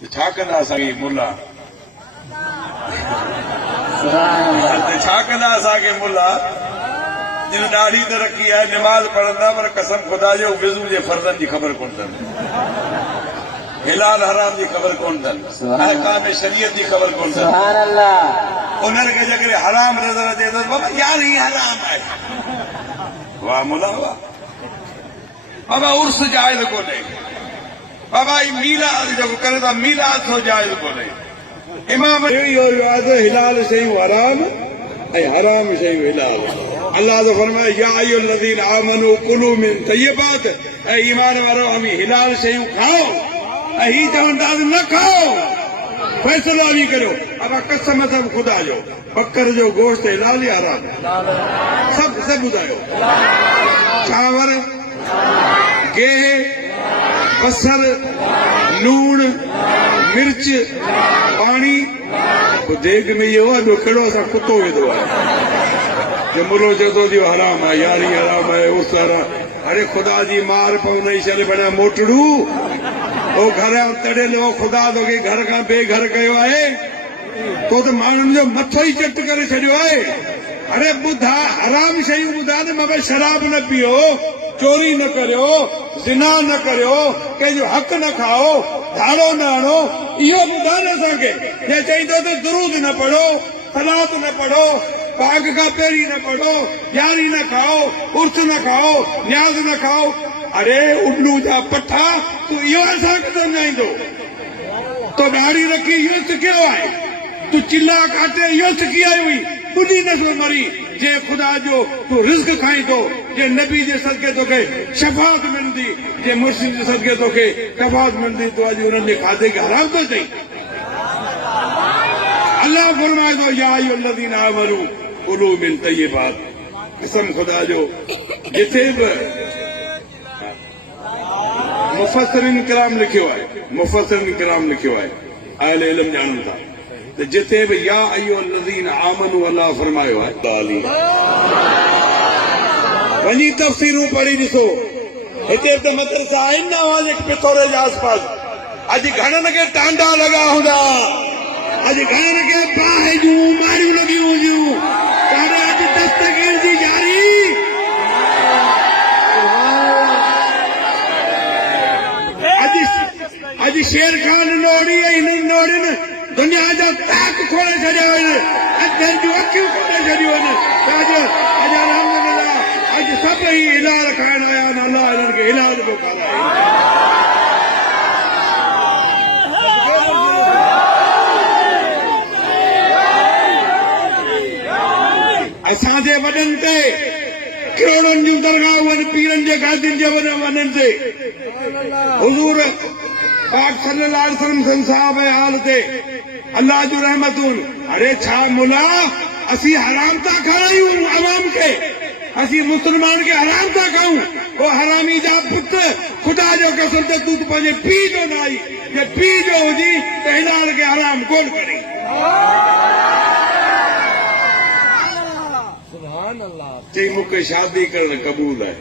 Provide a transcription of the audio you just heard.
छा कंदा असांखे मुल्ला छा कंदा असांखे मुल्ला जिन ॾाढी तरक़ी आहे निमाज़ पढ़ंदा पर कसम ख़ुदा जो विज़ू जे फर्ज़नि जी ख़बर कोन अथनि हिलाल हराम जी ख़बर कोन अथनि अहकाम शरीयत जी ख़बर कोन अथनि उन्हनि खे जेकॾहिं हराम नज़र अचे त बाबा यार ही हराम आहे वाह मुल्ला वाह बाबा उर्स जाइज़ कोन्हे बाबा ही मीलाद जेको करे था मीलाद थो जाइज़ कोन्हे इमाम हिलाल शयूं हराम ऐं हराम शयूं हिलाल अल्लाह तो फरमाए या अय्युहल्लज़ीन आमनू कुलू मिन तय्यबात ऐं ईमान वारो हमी हिलाल शयूं खाओ ऐं ही चवंदा न खाओ फैसलो हमी करियो अब कसम सब खुदा जो बकर जो गोश्त हिलाल या हराम सब ॿुधायो चांवर गेह बसर लूण मिर्च पानी देग में इहो आहे कहिड़ो असां कुतो विधो आहे जो मुलो चए थो जी हराम आहे यारी हराम आहे उस हराम अरे खुदा जी मार पऊं नई छॾे बणा मोटड़ू ओ घर तड़ियल हो खुदा तोखे घर खां बेघर कयो आहे तो त माण्हुनि जो मथो ई चट करे छॾियो आहे अरे ॿुधा हराम शयूं ॿुधा न मां शराब न पियो चोरी न करियो ज़िना न करियो कंहिंजो हक़ न खाओ धाड़ो न हणो इहो ॿुधा न असांखे जे चईंदो त दुरूद न पढ़ो सलात न पढ़ो पाक खां पहिरीं न पढ़ो यारी न खाओ उर्स न खाओ न्याज़ न खाओ अरे उल्लू जा पठा तूं इहो असांखे सम्झाईंदो तो ॾाढ़ी रखी इहो सिखियो आहे तूं चिल्ला काटे इहो सिखी आई हुई ॿुधी नसो मरी जे खुदा जो तूं रिज़्क खाईंदो जे नबी जे सदके तोखे शफ़ाअत मिलंदी जे मुर्शिद जे सदके तोखे शफ़ाअत मिलंदी तूं अॼु उन्हनि जे खाधे खे हराम थो चई अल्लाह फरमाए थो या अय्युहल्लज़ीन आमनू कुलू मिन तय्यबात कसम खुदा जो जिथे बि मुफ़स्सिरीन किराम लिखियो आहे अहले इल्म ॼाणनि था त जिथे बि या अय्युहल्लज़ीन आमनू अल्लाह फरमायो आहे वञी तफ़सीरूं पढ़ी ॾिसो हिते त मदरसा आहिनि न वाले पिथोरे जे आसपास अॼु घणनि खे टांडा लॻा हूंदा अॼु घणनि खे बाहि जूं मारियूं लॻियूं हुयूं पर अॼु दस्तगीर जी जारी अॼु शेर खान नोड़ी ऐं हिननि नोड़ियुनि दुनिया जा ताक खोले छॾिया आहिनि अखियुनि जूं अखियूं खोले छॾियूं आहिनि अॼु अल्हम्दुलिल्लाह अॼु सभु ई हिलाल खाइण आया आहिनि अलाह हिननि खे हिलाल पियो खाराए असांजे वॾनि ते करोड़नि जूं दरगाहूं आहिनि पीरनि जे गादियुनि जे वॾनि ते हुज़ूर पाक सल्लल्लाहु अलैहि वसल्लम साहब जे हाल ते अल्लाह जूं रहमतूं अरे छा मुला असीं हराम था खारायूं अवाम खे असीं मुस्लमान खे हराम था खाऊं वो हरामी जा पुट खुदा जो कसम ते तूं पंहिंजे पीउ जो न आई जे पीउ जो हुजी त हिलाल खे हराम कोन करी चई मूंखे शादी करणु क़बूल आहे